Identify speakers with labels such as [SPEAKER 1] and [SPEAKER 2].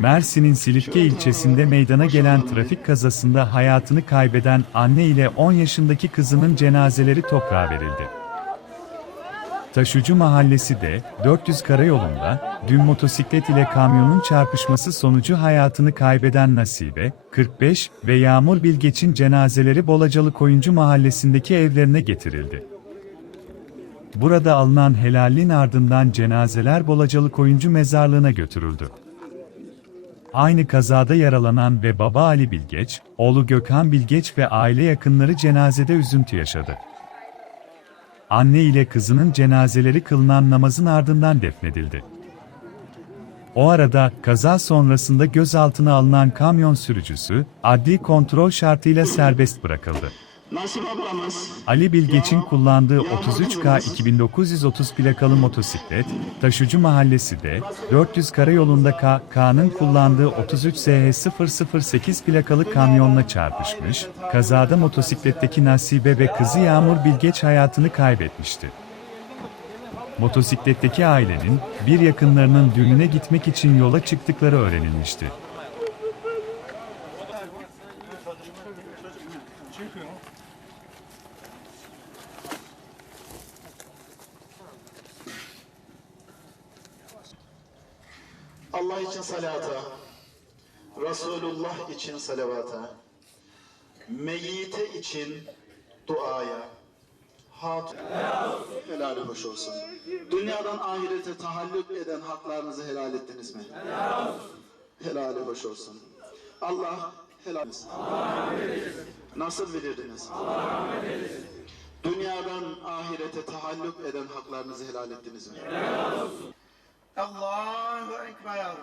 [SPEAKER 1] Mersin'in Silifke ilçesinde meydana gelen trafik kazasında hayatını kaybeden anne ile 10 yaşındaki kızının cenazeleri toprağa verildi. Taşucu Mahallesi de 400 karayolunda dün motosiklet ile kamyonun çarpışması sonucu hayatını kaybeden Nasibe, 45 ve Yağmur Bilgeç'in cenazeleri Bolacalı Koyuncu Mahallesi'ndeki evlerine getirildi. Burada alınan helalliğin ardından cenazeler Bolacalı Koyuncu Mezarlığı'na götürüldü. Aynı kazada yaralanan ve baba Ali Bilgeç, oğlu Gökhan Bilgeç ve aile yakınları cenazede üzüntü yaşadı. Anne ile kızının cenazeleri kılınan namazın ardından defnedildi. O arada kaza sonrasında gözaltına alınan kamyon sürücüsü adli kontrol şartıyla serbest bırakıldı. Ali Bilgeç'in kullandığı 33K 2930 plakalı motosiklet, Taşucu Mahallesi'de, 400 karayolunda K, K'nın kullandığı 33 SH 008 plakalı kamyonla çarpışmış, kazada motosikletteki Nasibe ve kızı Yağmur Bilgeç hayatını kaybetmişti. Motosikletteki ailenin, bir yakınlarının düğününe gitmek için yola çıktıkları öğrenilmişti.
[SPEAKER 2] Allah için salata, Resulullah için salavata, meyyite için duaya, hat helali hoş olsun. Dünyadan ahirete tahallük eden haklarınızı helal ettiniz mi? Helali hoş olsun. Allah helal etsin nasıl bilirdiniz? Allah rahmet eylesin. Dünyadan ahirete tahalluk eden haklarınızı helal ettiniz mi? Helal olsun. Allahu Ekber.